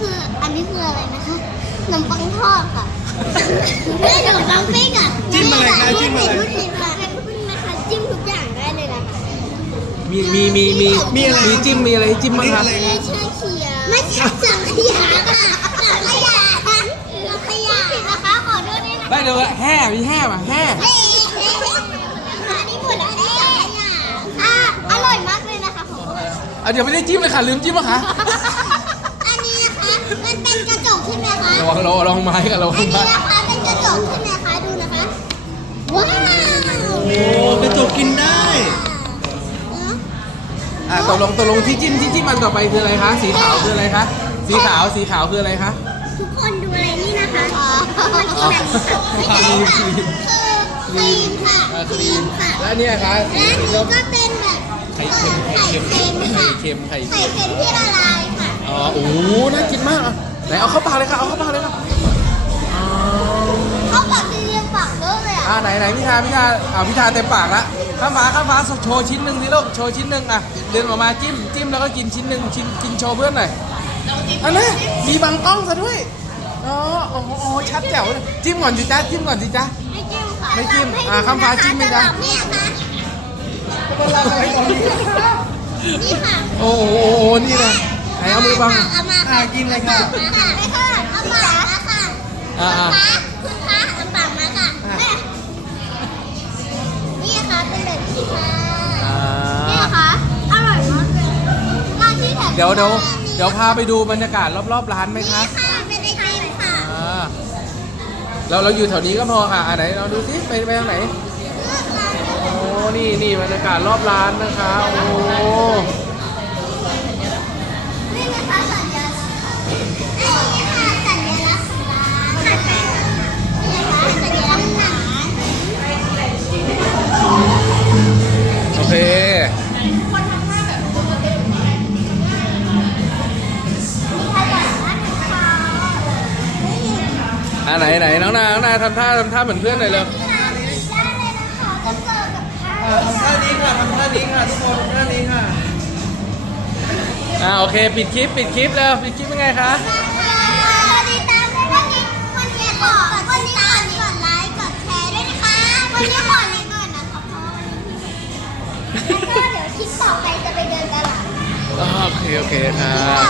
นี่คืออะไรนะคะขนมปังทอดค่ะไม่ขนมปังปิ้งอะจิ้มอะไรคะจิ้มอะไร พูดผิดค่ะพูดผิดนะคะจิ้มทุกอย่างได้เลยนะคะมีมีมีมีมีอะไรมีจิ้มมีอะไรให้จิ้มบ้างครับมีอะไรไม่ใช่เขียวไม่ใช่สังขยาค่ะสังขยาสังขยาผิดนะคะขอโทษด้วยนะ ได้เดี๋ยวแห่มีแห่ป่ะแห่เฮ้ยเฮ้ยเฮ้ยอันนี้หมดแล้วเนี่ยอะอร่อยมากเลยนะคะของอะเดี๋ยวไม่ได้จิ้มเลยค่ะลืมจิ้มป่ะคะอันนี้นะคะ มันเป็นกระจกใช่ไหมคะระวังระวังระวังไม้กันระวัอังนไม้นี้นะคะเป็นกระจกใช่ไหมคะดูนะคะ ว้าวโอ้กระจกกินได้อะตกลงตกลงที่จิ้มที่จิ้มมันต่อไปคืออะไรคะสีขาวคืออะไรคะสีขาวสีขาวคืออะไรคะ ทุกคนดูอะไรนี่นะคะอ๋ออ๋อไม่ใช่ค่ะคือครีมค่ะอะคครีรีมมค่ะ และเนี่ยคะและอันนี้ก็เป็นแบบไข่เค็มไข่ไข่เค็มเค็มค่ะไข่เค็มไข่ไข่เค็มเค็มที่ละลายค่ะ อ๋อโอ้โหน่ากินมากอะไหนเอาเข้าปากเลยค่ะ เอาเข้าปากเลยค่ะอ๋อเข้าปากที่เรียงปากเยอะเลยอะอ่าไหนไหนพิธาพิธาอ่าพิธาเต็มปากละข้ามฟ้าข้ามฟ้าโชว์ชิ้นหนึ่งสิลูก โชว์ชิ้นหนึ่งอะ เดินออกมาจิ้มจิ้มแล้วก็กินชิ้นหนึ่งชิ้นกินโชว์เพื่อนหน่อยอันนี้มีบังกล้องซะด้วย อ๋อโอ้โหโอ้โหชัดแจ๋วเลยจิ้มก่อนสิจ้าจิ้มก่อนสิจ้า ไม่จิ้มค่ะไม่จิ้มอะข้ามฟ้าจิ้มไหมจ๊ะเนี่ยค่ะนี่ค่ะ โอ้โหโอ้โหนี่นะ ไหนเอามือบังเอามาอะค่ะกินเลยค่ะมาค่ะไม่ค่ะเอาปากมาค่ะอ่าคุณอ่าคะคุณคะเอาปากมาค่ะอะนี่ค่ะเป็นแบบนี้ค่ะอ่นี่าค่ะอร่อยมากเลยร้านที่แถมเดี๋ยวเดี๋ยวเดี๋ยวพาไปดูบรรยากาศรอบๆร้านไหมนี่คะค่ะเป็นไอติมค่ะอ่าเราเราอยู่แถวนี้ก็พอค่ะอ่าไหนเราดูสิไปไปทางไหนโอ้ นี่นี่บรรยากาศรอบร้านนะคะ โอ้ ไหนไหนน้องนาน้องนาทำท่าทำท่าเหมือนเพื่อนหน่อยเร็วอะทำท่านี้ค่ะทำท่านี้ค่ะทุกคนทำท่านี้ค่ะอ่าโอเคปิดคลิปปิดคลิปแล้วปิดคลิปเป็นไงคะวันนี้ขอวันนี้ขอก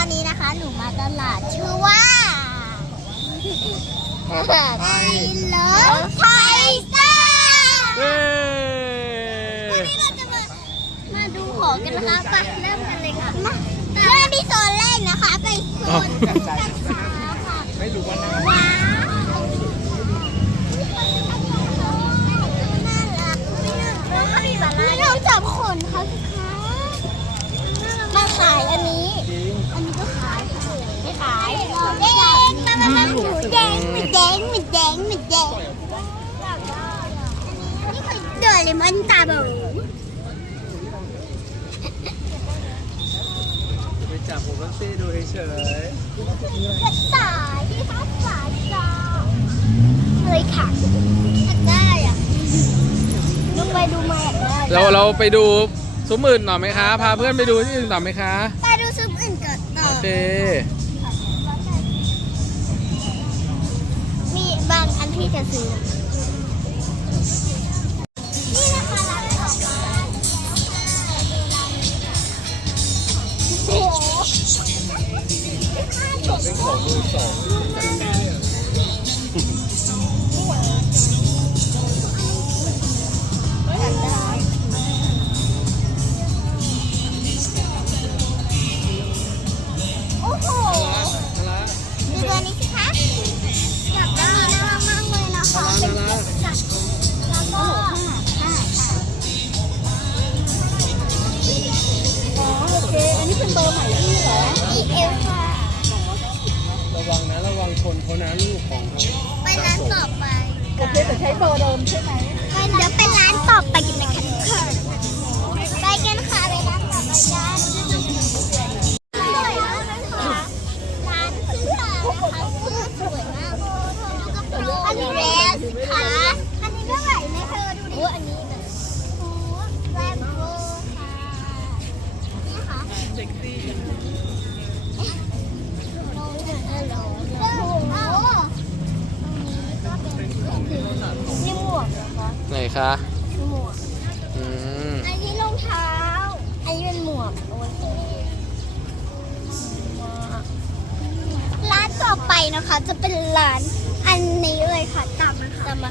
อนนี้นะคะ หนูมาตลาดชื่อว่าไอเลิฟไทยซ่าเย้วันนี้เราจะมามาดูของกันนะคะไปเริ่มกันเลยค่ะมาเริ่มที่โซนแรกนะคะ ไปโซนกัญชาค่ะไม่รู้ว่า งหมูแดงหมูแดงนี่คือโดเรมอนตาบูไปจับผมก็ซีดูเฉยกระต่ายที่ทับสายจอเลยค่ะอยากได้อะลงไปดูมาอยากได้เราเราไปดูซุ้มอื่นหน่อยไหมคะ พาเพื่อนไปดูที่อื่นหน่อยไหมคะ ไปดูซุปอื่นก่อนต่อโอเค ที่จะซื้อนี่นะคะร้านของร้านโอ้โเบอร์เดิมใช่ไหมเดี๋ยวเป็นร้านต่อไปกันนะคะทุกคนไปกันค่ะไปร้านต่อไปกันอันนี้เรสค่ะอันนี้เท่าไหร่นะเธอดูดิอันนี้แบบโอ้แรมโบค่ะนี่ค่ะเซ็กซี่ หนคะหมวกอืมอันนี้รองเท้า อันนี้เป็นหมวกโอ้ยร้านต่อไปนะคะ จะเป็นร้านอันนี้เลยค่ะตามมาค่ะตามมา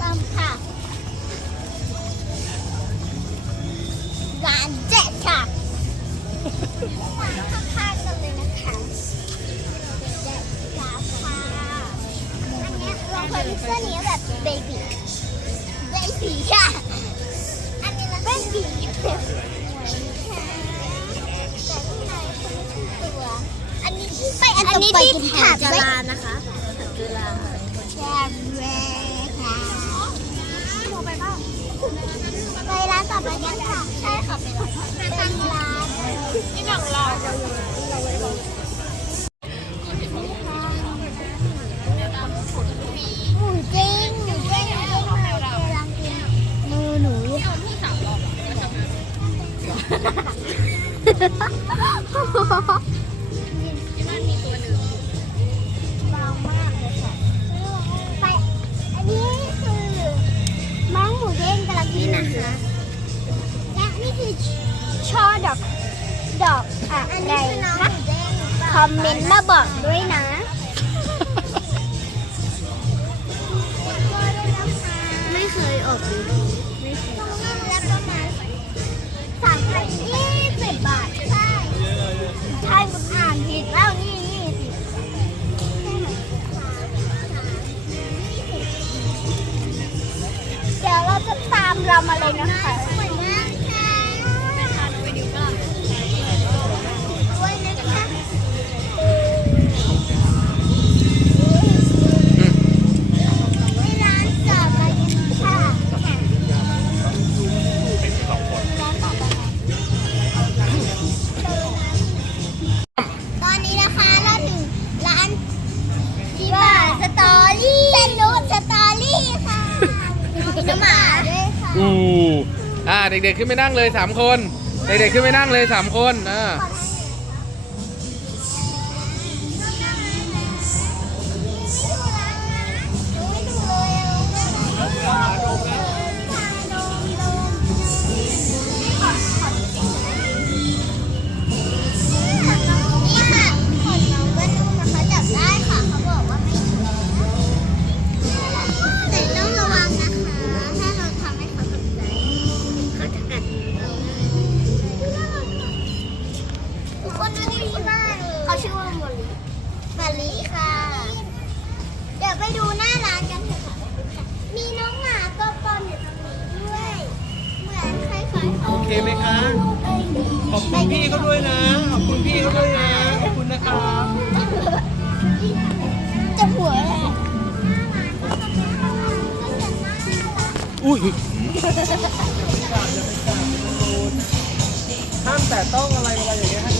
ตามค่ะร้านเจ็ดค่ะร้านข้างๆกันเลยนะคะเจ็ดราคาอันนี้ยลองเคยดูเสื้อนี้แบบเบบี้ ผีค่ะ อันนี้นะเป็นบีแต่ข้างในคือตัวอันนี้ที่ไปอันนี้ที่ถัดจรานะคะถัดจราแช่เวค่ะไปบ้างไปร้านต่อไปกันค่ะ ใช่ค่ะไปร้านเป็นร้านที่หนังรอ ที่บางมากเลยค่ะไปอันนี้คือม้าหมูเด้งกำลังกินนะคะและนี่คือช่อดอกดอกอะไรนะคอมเมนต์มาบอกด้วยนะไม่เคยออกยูไม่เคยแล้วประมาณ ยี่สิบบาท ใช่ ใช่ผมอ่านผิดแล้วนี่ยี่สิบเดี๋ยวเราจะตามเรามาเลยนะคะ อู้อ่าเด็กๆขึ้นไปนั่งเลยสามคน เด็กๆขึ้นไปนั่งเลยสามคนอ่า อบคุณพี่เขาด้วยนะ ขอบคุณพี่เขาด้วยนะ ขอบคุณนะครับจะหัวเลยอุ้ยห้ามแต่ต้องอะไรอะไรอย่างเงี้ย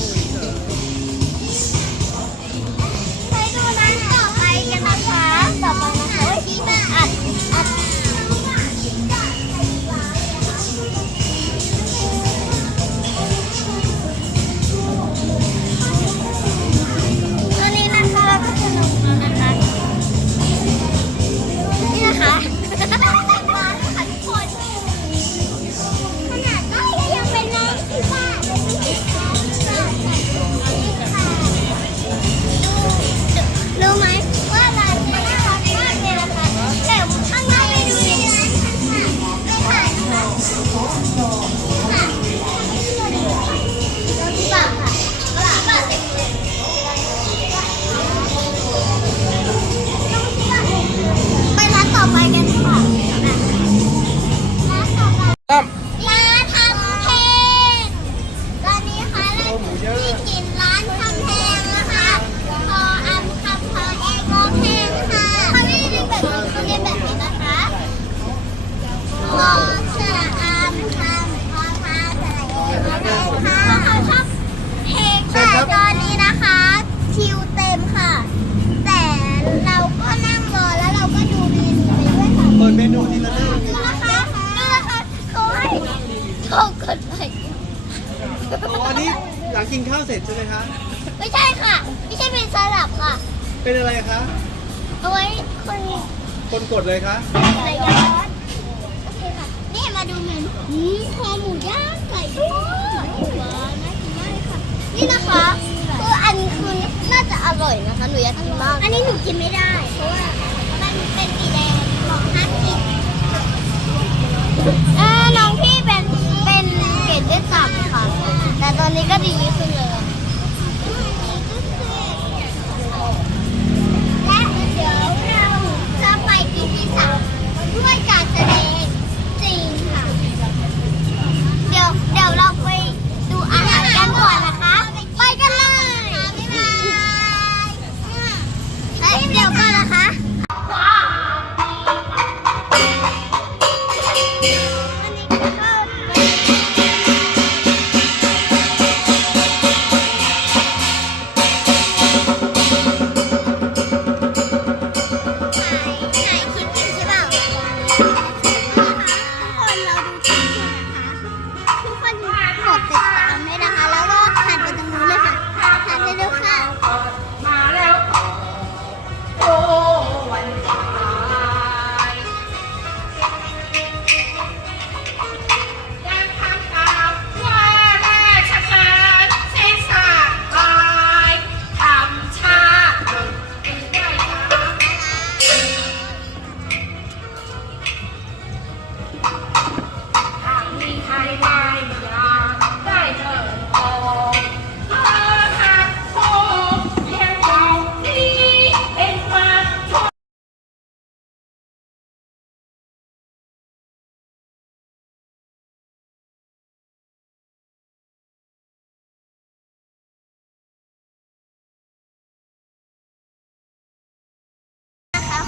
ก็เกิดอะไรอ๋ออันนี้หลังกินข้าวเสร็จใช่ไหมคะ ไม่ใช่ค่ะ ไม่ใช่เป็นสลับค่ะ เป็นอะไรคะ เอาไว้คนคนกดเลยคะไก่ย้อนโอเคค่ะ นี่มาดูเมนูอืมคอหมูย่างไก่ทอดว้าวม่ค่ะ นี่นะคะ คืออันนี้คือน่าจะอร่อยนะคะ หนูอยากกินมาก อันนี้หนูกินไม่ได้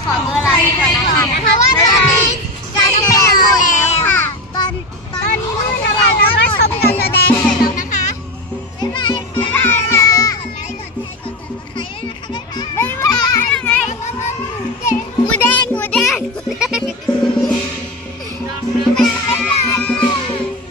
ขอเบอร์ไลน์ก่นนะคะเพราะว่าตอนนี้การแสดงหมแล้วค่ะ ตอนตอนนี้เราจะมาแล้วก็ชมการแสดงเสร็จแล้วนะคะ บ๊ายบายบ๊ายบายค่ะกดไลค์กดแชร์กดติดตามใครด้วยนะคะบ๊ายบายบ๊ายบาย